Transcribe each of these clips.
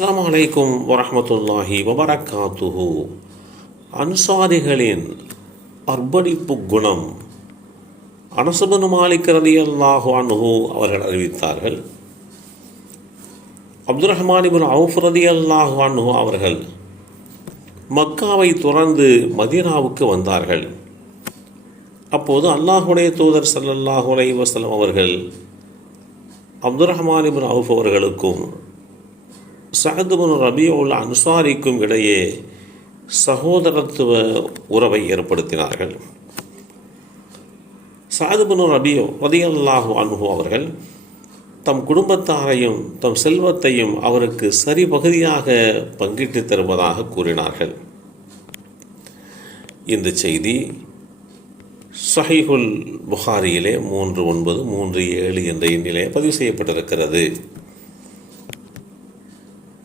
அஸ்ஸலாமு அலைக்கும் வரஹ்மத்துல்லாஹி வபரகாத்துஹு. அன்சாரிகளின் அர்ப்பணிப்பு குணம். அனஸ் இப்னு மாலிக் ரலியல்லாஹு அன்ஹு அவர்கள் அறிவித்தார்கள், அப்துர்ரஹ்மான் இப்னு அவுஃப் ரலியல்லாஹு அன்ஹு அவர்கள் மக்காவை துறந்து மதீனாவுக்கு வந்தார்கள். அப்போது அல்லாஹுடைய தூதர் ஸல்லல்லாஹு அலைஹி வஸல்லம் அவர்கள் அப்துர்ரஹ்மான் இப்னு அவுஃப் அவர்களுக்கும் சஅத் இப்னு ரபீஉல் அன்சாரிக்கும் இடையே சகோதரத்துவ உறவை ஏற்படுத்தினார்கள். சஅத் இப்னு ரபீஉ ரலியல்லாஹு அன்ஹு அவர்கள் தம் குடும்பத்தாரையும் தம் செல்வத்தையும் அவருக்கு சரி பகுதியாக பங்கிட்டு தருவதாக கூறினார்கள். இந்த செய்தி ஸஹீஹுல் புகாரியிலே 3937 என்ற எண்ணிலே பதிவு செய்யப்பட்டிருக்கிறது.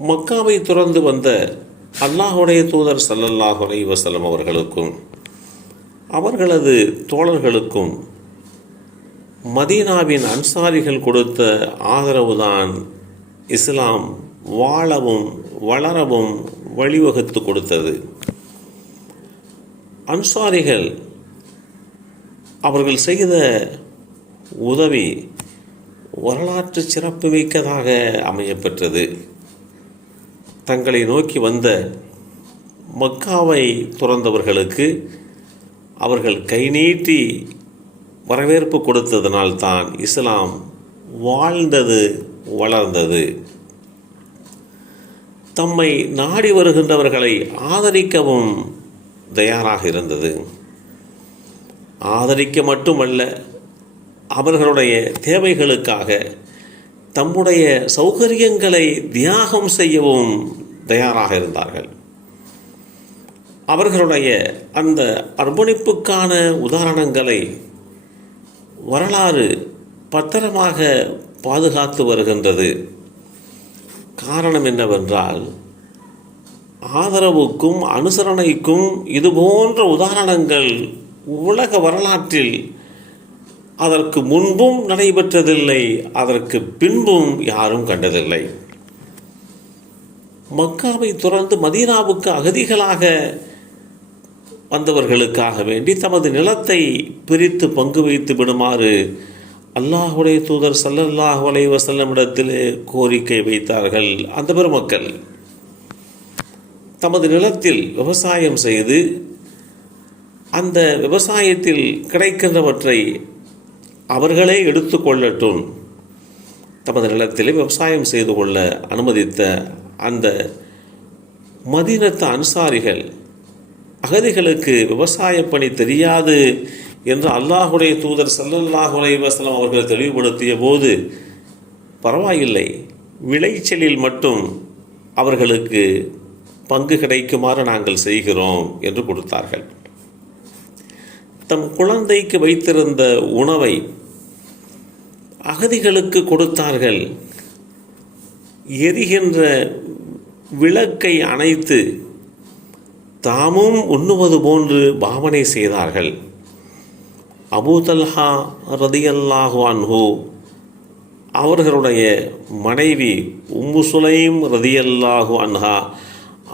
மக்காவை துறந்து வந்த அல்லாஹுடைய தூதர் ஸல்லல்லாஹு அலைஹி வஸல்லம் அவர்களுக்கும் அவர்களது தோழர்களுக்கும் மதீனாவின் அன்சாரிகள் கொடுத்த ஆதரவுதான் இஸ்லாம் வாழவும் வளரவும் வழிவகுத்து கொடுத்தது. அன்சாரிகள் அவர்கள் செய்த உதவி வரலாற்று சிறப்பு மிக்கதாக அமையப்பெற்றது. தங்களை நோக்கி வந்த மக்காவை துறந்தவர்களுக்கு அவர்கள் கை நீட்டி வரவேற்பு கொடுத்ததனால்தான் இஸ்லாம் வாழ்ந்தது, வளர்ந்தது. தம்மை நாடி வருகின்றவர்களை ஆதரிக்கவும் தயாராக இருந்தது. ஆதரிக்க மட்டுமல்ல, அவர்களுடைய தேவைகளுக்காக தம்முடைய சௌகரியங்களை தியாகம் செய்யவும் தயாராக இருந்தார்கள். அவர்களுடைய அந்த அர்ப்பணிப்புக்கான உதாரணங்களை வரலாறு பத்திரமாக பாதுகாத்து வருகின்றது. காரணம் என்னவென்றால், ஆதரவுக்கும் அனுசரணைக்கும் இதுபோன்ற உதாரணங்கள் உலக வரலாற்றில் அதற்கு முன்பும் நடைபெற்றதில்லை, அதற்கு பின்பும் யாரும் கண்டதில்லை. மக்காவை துறந்து மதீனாவுக்கு அகதிகளாக வந்தவர்களுக்காக வேண்டி தமது நிலத்தை பிரித்து பங்கு வைத்து விடுமாறு அல்லாஹுடைய தூதர் ஸல்லல்லாஹு அலைஹி வஸல்லம் இடத்திலே கோரிக்கை வைத்தார்கள். அந்த பெருமக்கள் தமது நிலத்தில் விவசாயம் செய்து அந்த விவசாயத்தில் கிடைக்கின்றவற்றை அவர்களே எடுத்துக்கொள்ளட்டும், தமது நிலத்திலே விவசாயம் செய்து கொள்ள அனுமதித்த அந்த மதீனத்து அன்சாரிகள் அகதிகளுக்கு விவசாய பணி தெரியாது என்று அல்லாஹுடைய தூதர் ஸல்லல்லாஹு அலைஹி வஸல்லம் அவர்கள் தெளிவுபடுத்திய போது, பரவாயில்லை, விளைச்சலில் மட்டும் அவர்களுக்கு பங்கு கிடைக்குமாறு நாங்கள் செய்கிறோம் என்று கொடுத்தார்கள். தம் குழந்தைக்கு வைத்திருந்த உணவை அகதிகளுக்கு கொடுத்தார்கள். எரிகின்ற விளக்கை அணைத்து தாமும் உண்ணுவது போன்று பாவனை செய்தார்கள். அபூ தல்ஹா ரலியல்லாஹு அன்ஹு அவர்களுடைய மனைவி உம்மு சுலைம் ரலியல்லாஹு அன்ஹா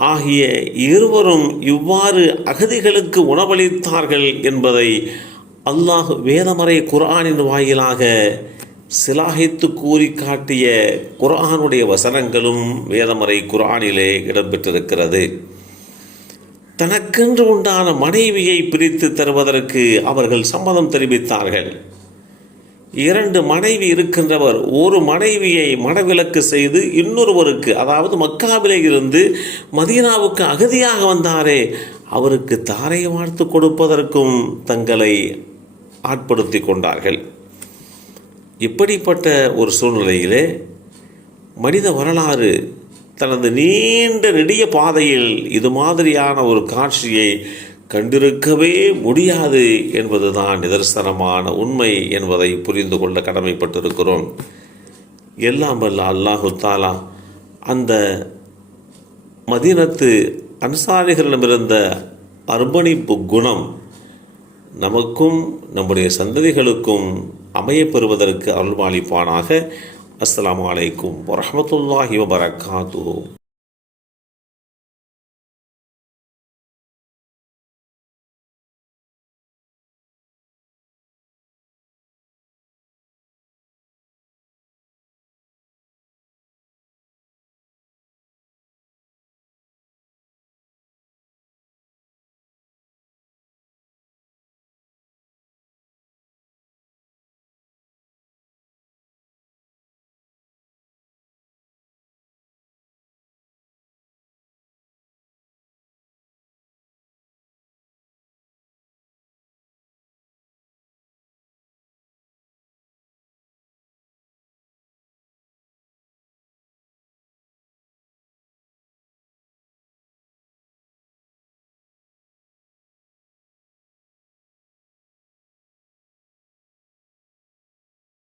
ஆகிய இருவரும் இவ்வாறு அகதிகளுக்கு உணவளித்தார்கள் என்பதை அல்லாஹ் வேதமறை குர்ஆனின் வாயிலாக சிலாகித்து கூறி காட்டிய குர்ஆனுடைய வசனங்களும் வேதமறை குர்ஆனிலே இடம்பெற்றிருக்கிறது. தனக்கென்று உண்டான மனைவியை பிரித்து தருவதற்கு அவர்கள் சம்மதம் தெரிவித்தார்கள். 2 மனைவி இருக்கின்றவர் ஒரு மனைவியை மணவிலக்கு செய்து இன்னொருவருக்கு, அதாவது மக்காவிலே இருந்து மதீனாவுக்கு அகதியாக வந்தாரே அவருக்கு தாரை வார்த்து கொடுப்பதற்கும் தங்களை ஆட்படுத்தி கொண்டார்கள். இப்படிப்பட்ட ஒரு சூழ்நிலையிலே மனித வரலாறு தனது நீண்ட நெடிய பாதையில் இது மாதிரியான ஒரு காட்சியை கண்டிருக்கவே முடியாது என்பதுதான் நிதர்சனமான உண்மை என்பதை புரிந்து கொள்ள கடமைப்பட்டிருக்கிறோம். எல்லாம் வல்ல அல்லாஹு தாலா அந்த மதீனத்து அன்சாரிகளிடமிருந்த அர்ப்பணிப்பு குணம் நமக்கும் நம்முடைய சந்ததிகளுக்கும் அமையப்பெறுவதற்கு அருள்பாலிப்பானாக. அஸ்ஸலாமு அலைக்கும் வரஹ்மத்துல்லாஹி வபரகாத்துஹு.